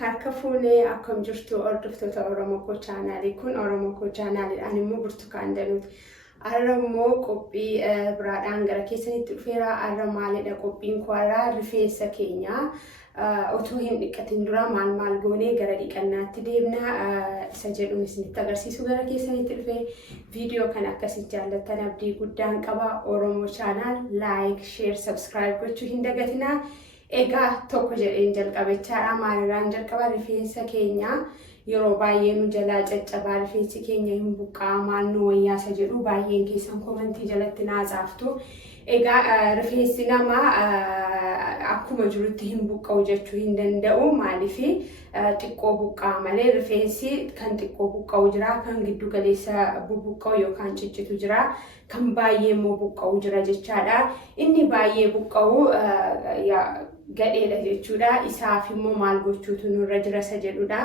Harka fuunee akkam jirtu hordoftoota Oromoo Koo chaanaalii kun Oromoo Koo chaanaaliidhaan immoo Burtukaan Danuuti. Har'a immoo qophii biraadhaan gara keessanitti dhufeera. Har'a maalidha qophiin koo? Har'a rifeensa keenya otoo hin dhiqatin dura maal goonee gara dhiqannaatti deemna isa jedhuun isinitti agarsiisu gara keessanitti dhufee viidiyoo kana akkasitti jaallattan abdii guddaan qaba. Oromoo chaanaal like, share, subscribe gochuu hin dagatinaa. Egaa tokko jedheen jalqabechaadha. Maalirraan jalqaba? Rifeensa keenya yeroo baay'ee nu jalaa caccabaa, rifeensi keenya hin buqqaa, maal nu wayyaasa jedhu baay'een keessan komentii jalatti naasaaftu. Egaa rifeensi namaa akkuma jirutti hin buqqa'u jechuu hin danda'u. Maaliif xiqqoo buqqaa malee rifeensi kan xiqqoo buqqa'u jira, kan giddu galeessa buqqa'u yookaan ciccitu jira, kan baay'ee immoo buqqa'u jira jechaadha. Inni baay'ee buqqa'u gadheedha jechuudha. Isaaf immoo maal gochuutu nurra jira isa jedhudha.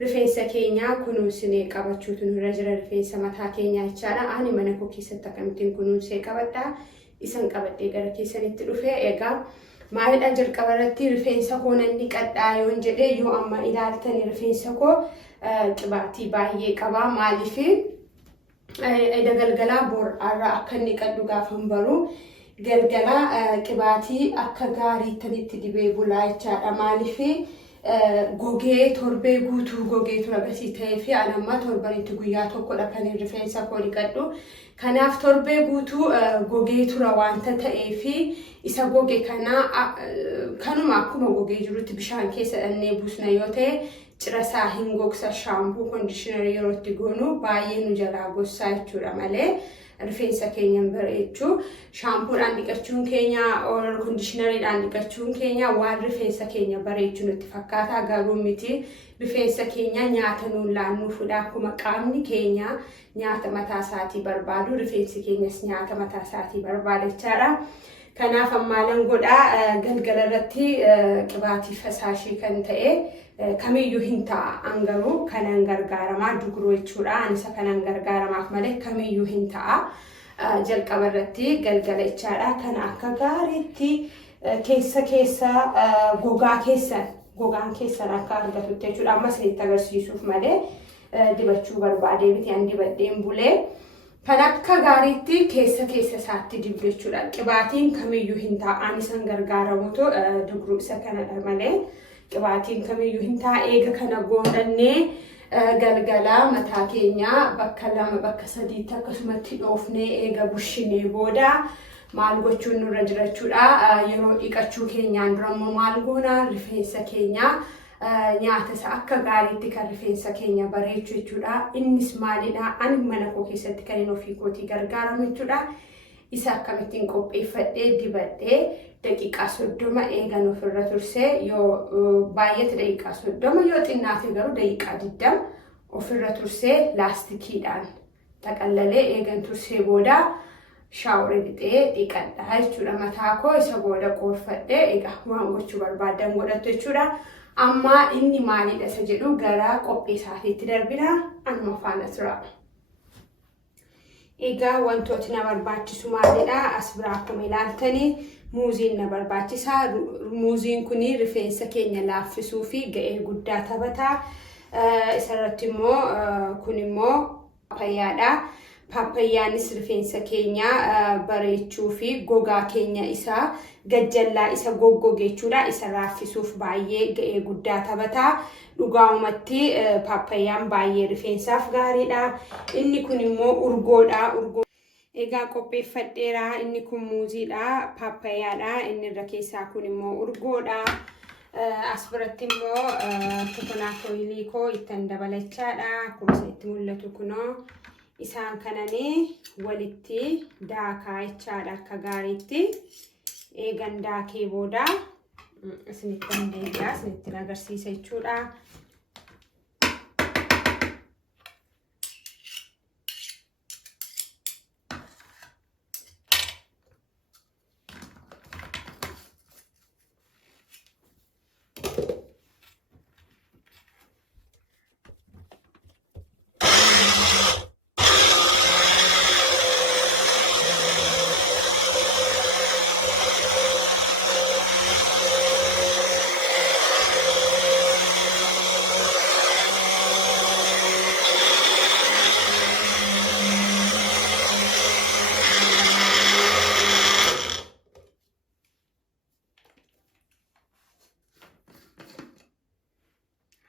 Rifeensa keenya kunuunsinee qabachuutu nurra jira, rifeensa mataa keenyaa jechaadha. Ani mana koo keessatti akkamittiin kunuunsee qabadha? Isan qabadhee gara keessanitti dhufee egaa maalidha jalqaba irratti rifeensa koo nan dhiqadhaa yoon jedhee yoo amma ilaaltani rifeensa koo qibaatii baay'ee qaba. Maaliif galgalaa bor'aarraa akka inni dhiqadhu gaafan baru galgala qibaatii akka gaariitti dibee bulaa jechaadha. Maaliif gogee torbee guutuu gogee tura gasii ta'ee fi anamma torbanitti guyyaa tokkodha kan rifeensa koo dhiqadhu. Kanaaf torbee guutuu gogee tura wanta ta'ee fi isa goge kana kanuma akkuma gogee jirutti bishaan keessa dhannee buusna yoo ta'e cirasaa hin gogsa. Shaampuu kondiishinarii yeroo itti goonu baay'ee nu jalaa gossaa jechuudha malee rifeensa keenya bareechuu. Shaampuudhaan dhiqachuun keenya kondiishinariidhaan dhiqachuun keenya waan rifeensa keenya bareechuu nutti fakkaata, garuu miti. Rifeensa keenya nyaata nuun laannuufudha. Akkuma qaamni keenya nyaata mataa isaatii barbaadu, rifeensi keenyas nyaata mataa isaatii barbaada jechaadha. Kanaaf ammaalan godhaa galgala irratti qibaatii fasaashii kan ta'e kamiyyuu hin ta'a. Angaruu kanan gargaaramaa duguroo jechuudha. Anisa kanan gargaaramaaf malee kamiyyuu hin ta'a. Jalqaba irratti galgala jechaadha. Kana akka gaariitti keessa gogaan keessan akka argatutti jechuudha. Amma isinitti agarsiisuuf malee dibachuu barbaadee miti an dibadheen bulee. Kan akka gaariitti keessa isaatti dibu jechuudha. Qibaatiin kamiyyuu hin ta'a. Anisan gargaaramutu duguruu isa kanadha malee qibaatiin kamiyyuu hin ta'a. Eega kana goonannee galgala mataa keenya bakka 2 bakka 3 akkasumatti dhoofnee eega bushinee booda maal gochuun nurra jira jechuudha. Yeroo dhiqachuu keenyaan dura immoo maal goona? Rifeensa keenya nyaata isa akka gaariitti kan rifeensa keenya bareechuu jechuudha. Innis maalidha? Ani mana koo keessatti kan hin ofii kootii gargaaramu jechuudha. Isa akkamittiin qopheeffadhee dibadhee daqiiqaa 30 eegan ofirra tursee yoo baay'ate daqiiqaa 30 yoo xinnaate garuu daqiiqaa 20 ofirra tursee laastikiidhaan xaqallalee eegan tursee booda shaaworii dhixee dhiqadha jechuudha. Mataa koo isa booda qoorfadhee egaa waan gochuu barbaadan godhattu jechuudha. Amma inni maalidha isa jedhu gara qophii isaatiitti darbina. Anuma faana tura. Egaa wantooti na barbaachisu maalidha? As biraa akkuma ilaaltanii muuziin na barbaachisa. Muuziin kun rifeensa keenya laaffisuu fi ga'ee guddaa taphata. Isarratti immoo kun immoo paapayyaadha. Paapayyaanis rifeensa keenya bareechuu fi gogaa keenya isa gajjallaa isa goggoge jechuudha. Isa laaffisuuf baay'ee ga'ee guddaa taphata. Dhugaamatti paapayyaan baay'ee rifeensaaf gaariidha. Inni kun immoo urgoodha. Egaa qopheeffadheera. Inni kun muuziidha, paappaayyaadha. Inni irra keessaa kun immoo urgoodha. As biratti immoo kokonat oilii koo ittiin dabalachaadha. Akkuma isinitti mul'atu kunoo isaan kananii walitti daakaa jechaadha akka gaariitti. Eegan daakee booda isinittiin deebi'aa, isinittiin agarsiisa jechuudha.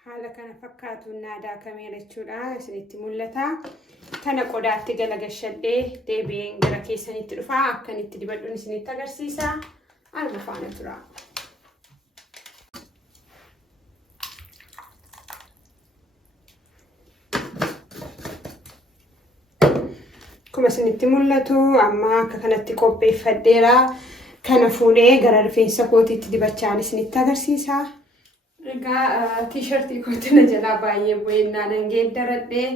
Haala kana fakkaatu naadaa kameera jechuudha. Isinitti mul'ata. Kana qodaatti galagashadhee deebi'een gara keessanitti dhufa. Akkanitti dibadhuun isinitti agarsiisa. Anuma faana tura. Akkuma isinitti mul'atu amma akka kanatti qopheeffadheera. Kana fuudhee gara rifeensa kootiitti dibachaan isinitti agarsiisa. Egaa tiishartii kootina jalaa baay'ee bu'eennaan geeddaradhee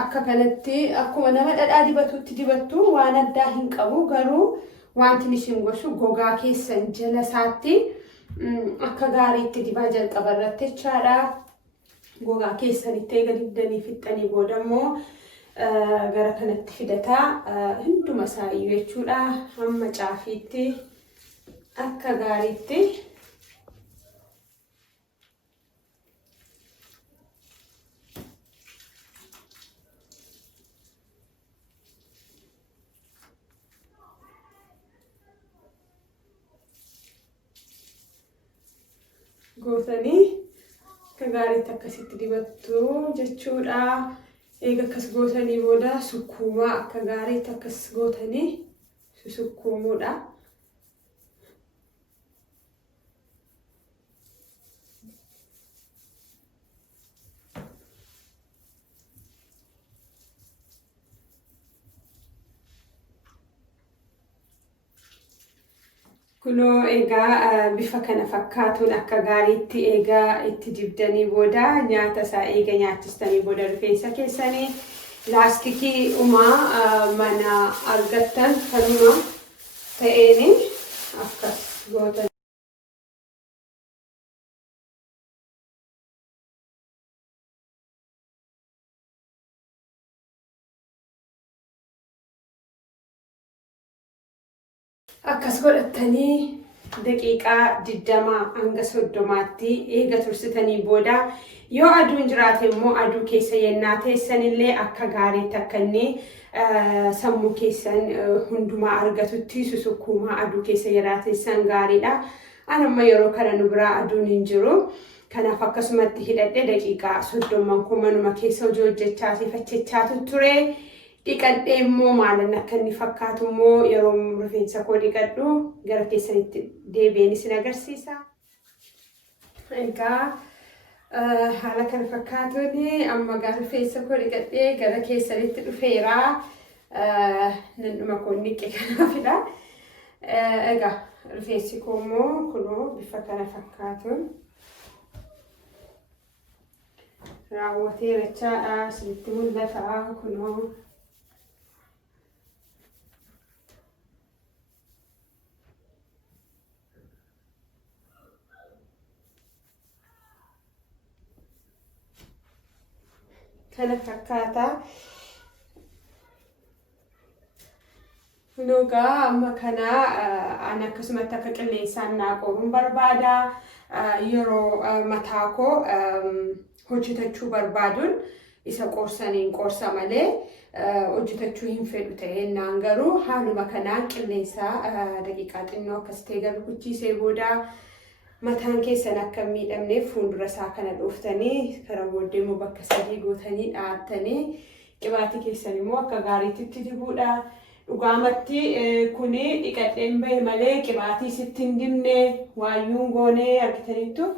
akka kanatti akkuma nama dhadhaa dibatutti dibattu waan addaa hin qabu. Garuu wanti isin gosu gogaa keessan jala isaatti akka gaariitti dibaa jalqaba irratti jechaadha. Gogaa keessanitti eega dibdanii fixxanii booda immoo gara kanatti fidataa hunduma isaa iyyuu jechuudha. Hamma caafiitti akka gaariitti. Gootanii akka gaariitti akkasitti dibattu jechuudha. Eega akkas gootanii booda sukkuumaa akka gaariitti akkas gootanii sukkuumuudha. Kunoo egaa bifa kana fakkaatuun akka gaariitti eegaa itti dibdanii booda nyaata isaa eega nyaachistanii booda rifeensa keessanii laastikii mana argattan kanuma ta'een akkas gootan. Akkas godhattanii daqiiqaa 20 hanga 30tti eega tursitanii booda yoo aduun jiraate immoo aduu keessa yennaa teessanillee akka gaariitti akka inni sammuu keessan hundumaa argatutti susukkuumaa aduu keessa yeroo teessan gaariidha. Ani amma yeroo kana nu biraa aduun hin jiru. Kanaaf akkasumatti hidhadhee daqiiqaa 30 kun manuma keessa hojii hojjechaa siifachechaa ture. Dhiqadhee immoo maalan akka inni fakkaatu immoo yeroo rifeensa koo dhiqadhu gara keessanitti deebi'een isin agarsiisa. Egaa haala kana fakkaatuun amma gara rifeensa koo dhiqadhee gara keessanitti dhufeera. Nan dhuma koo dhiqe kanaafidha. Egaa rifeensi koo immoo kunoo bifa kana fakkaatuun raawwatee jechaadha. Isinitti mul'ata kunoo. Kana fakkaata. Nugaa amma kana ani akkasumatti akka qilleensaan naaqoruun barbaada. Yeroo mataa koo hojjetachuu barbaaduun isa qorsaniin qorsa malee hojjetachuu hin fedhu ta'ennaan garuu haaluma kanaan qilleensa daqiiqaa xinnoo akkas ta'e garuu kuchiisee booda mataan keessan akka miidhamneef fuuldura isaa kana dhooftanii karaa booddee immoo bakka sadii gootanii dhaattanii qibaatii keessan immoo akka gaariitti dibuudha. Dhugaamatti kuni dhiqadheen bahe malee qibaatii sitti hin dibne waayyuun goonee argitaniittu.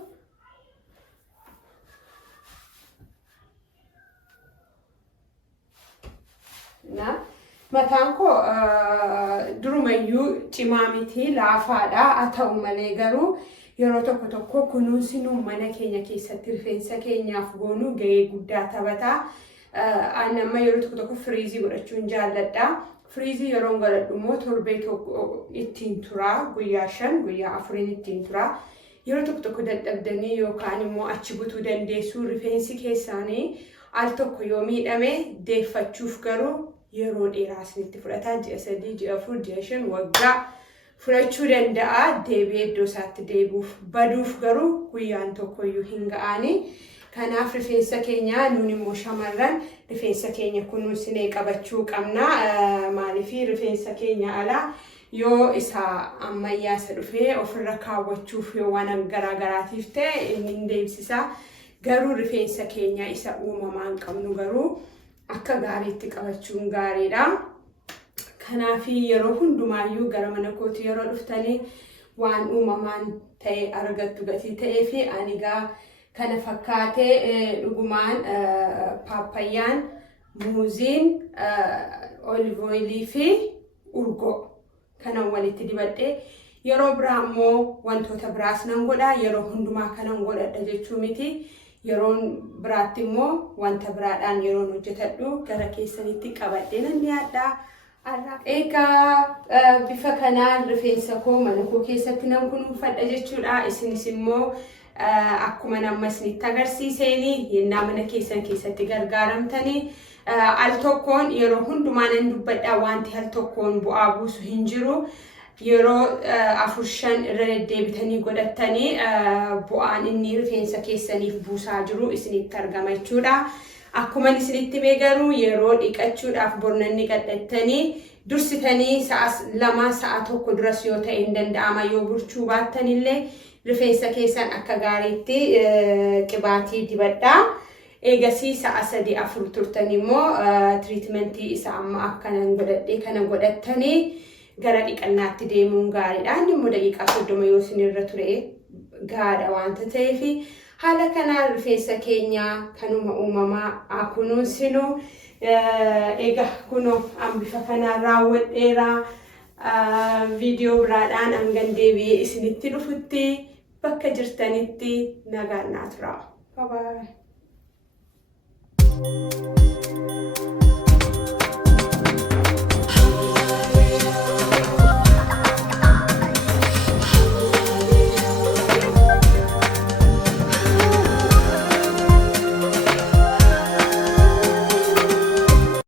Mataan koo durumayyuu cimaa miti laafaadha. Haa ta'u malee garuu yeroo tokko tokko kunuunsinuun mana keenya keessatti rifeensa keenyaaf goonu gahee guddaa taphata. Ani amma yeroo tokko tokko firiizii godhachuun jaalladha. Firiizii yeroo godhadhu immoo torbee tokko ittiin tura. Guyyaa 5 guyyaa 4 ittiin tura. Yeroo tokko tokko dadhabdanii yookaan immoo achi butuu dandeessu rifeensi keessaanii al tokko yoo miidhame deeffachuuf garuu yeroo dheeraa isinitti fudhata. Ji'a 3, ji'a 4, ji'a 5 waggaa fudhachuu danda'a. Deebi'ee iddoo isaatti deebi'uuf baduuf garuu guyyaan tokkoyyuu hin ga'ani. Kanaaf rifeensa keenya nuun immoo shamarran rifeensa keenya kunuunsinee qabachuu qabna. Maaliif rifeensa keenya alaa yoo isa ammayyaa isa dhufee ofirra kaawwachuuf yoo waan garaagaraatiif ta'e inni hin deebisisa. Garuu rifeensa keenya isa uumamaan qabnu garuu akka gaariitti qabachuun gaariidha. Kanaaf yeroo hundumaayyuu gara mana kootii yeroo dhuftanii waan uumamaan ta'e argattu gatii ta'ee fi ani gaa kana fakkaatee dhugumaan paappayyaan, muuziin, olive oilii fi urgoo kanan walitti dibadhee yeroo biraa immoo wantoota biraas nan godha. Yeroo hundumaa kanan godhadha jechuu miti. Yeroon biraatti immoo wanta biraadhaan yeroon hojjetadhu gara keessanitti qabadhee nan dhiyaadha. Egaa bifa kanaan rifeensa koo mana koo keessatti nan kunuunfadha jechuudha. Isinis immoo akkuma nama isinitti agarsiiseeni yennaa mana keessan keessatti gargaaramtanii al tokkoon yeroo hundumaa nan dubbadha. Wanti al tokkoon bu'aa buusu hin jiru. Yeroo 4-5 irra deddeebitanii godhattanii bu'aan inni rifeensa keessaniif buusaa jiru isinitti argama jechuudha. Akkuma isinitti himee garuu yeroo dhiqachuudhaaf bornanni gadhattanii dursitanii sa'a 2 sa'a 1 duras yoo ta'e hin danda'ama. Yoo burchuu baattanillee rifeensa keessan akka gaariitti qibaatii dibadhaa. Eegasii sa'a 3-4 turtanii immoo tiriitmentii isa amma akkanan godhadhee kana godhattanii gara dhiqannaatti deemuun gaariidha. Inni immoo daqiiqaa 30 yoo isinirra ture gaadha wanta ta'eef haala kanaan rifeensa keenya kanuma uumamaa kunuunsinu. Egaa kunoo bifa kanaan raawwadheera. Viidiyoo biraadhaan hangan deebi'ee isinitti dhufutti bakka jirtanitti nagaan naa tura. Bye bye.